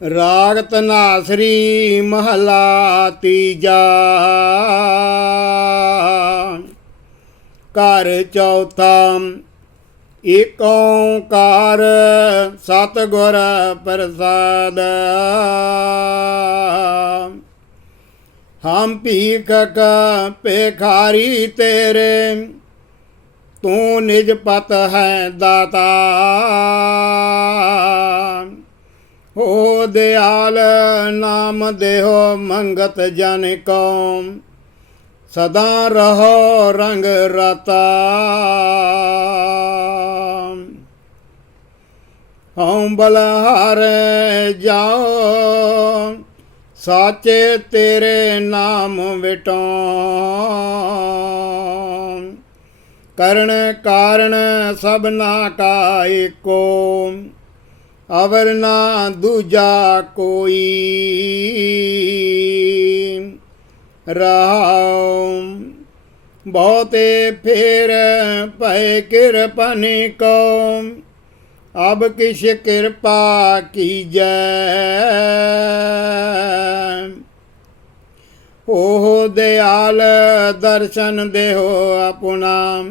ਰਾਗ ਤਨਾਸਰੀ ਮਹਲਾ ਤੀਜਾ। ਘਰ ਚੌਥਾ ਏਕ ਓੰਕਾਰ ਸਤਿਗੁਰ ਪ੍ਰਸਾਦ। ਹਮ ਭੀਖਕ ਭੇਖਾਰੀ ਤੇਰੇ, ਤੂੰ ਨਿਜ ਪਤ ਹੈ ਦਾਤਾ। ਹੋ ਦਿਆਲ ਨਾਮ ਦੇਹੋ ਮੰਗਤ ਜਨ ਕੋ ਸਦਾ ਰਹੋ ਰੰਗ ਰਤਾ। ਹਉ ਬਲਹਾਰ ਜਾਓ, ਸਾਚੇ ਤੇਰੇ ਨਾਮ ਵਿਟੋ। ਕਰਨ ਕਾਰਨ ਸਭਨਾ ਕਾ ਏਕੋ ਅਵਰ ਨਾ ਦੂਜਾ ਕੋਈ। ਰਾਮ, ਬਹੁਤੇ ਫੇਰ ਭੈ ਕਿਰਪਨ ਕੋ ਅਬ ਕਿਛ ਕਿਰਪਾ ਕੀਜੈ। ਓਹ ਦਿਆਲ ਦਰਸ਼ਨ ਦੇਹੋ ਆਪਣਾ,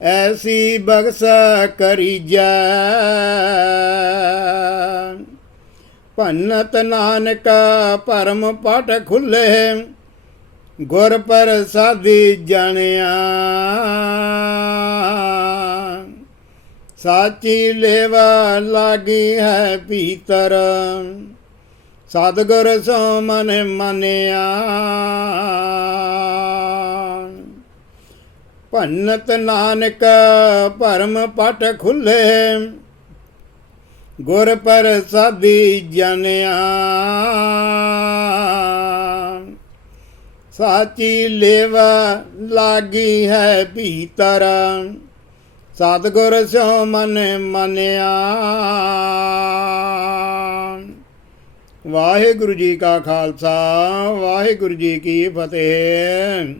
ਐਸੀ ਬਖਸ਼ ਕਰੀਜੈ। ਭੰਨਤ ਨਾਨਕ ਭਰਮ ਪਟ ਖੁੱਲੇ। ਗੁਰ ਪ੍ਰਸਾਦੀ ਜਾਣਿਆ। ਸਾਚੀ ਲੇਵਾ ਲਾਗੀ ਹੈ ਭੀਤਰ। ਸਤਿਗੁਰ ਸੋ ਮਨ ਮੰਨਿਆ। ਭੰਨਤ ਨਾਨਕ ਭਰਮ ਪਟ ਖੁੱਲੇ। ਗੁਰ ਪ੍ਰਸਾਦੀ ਜਨਿਆ। ਸਾਚੀ ਲੇਵਾ ਲਾਗੀ ਹੈ ਭੀਤਰ। ਸਤਿਗੁਰ ਸੋ ਮਨ ਮੰਨਿਆ। ਵਾਹਿਗੁਰੂ ਜੀ ਕਾ ਖਾਲਸਾ, ਵਾਹਿਗੁਰੂ ਜੀ ਕੀ ਫਤਿਹ।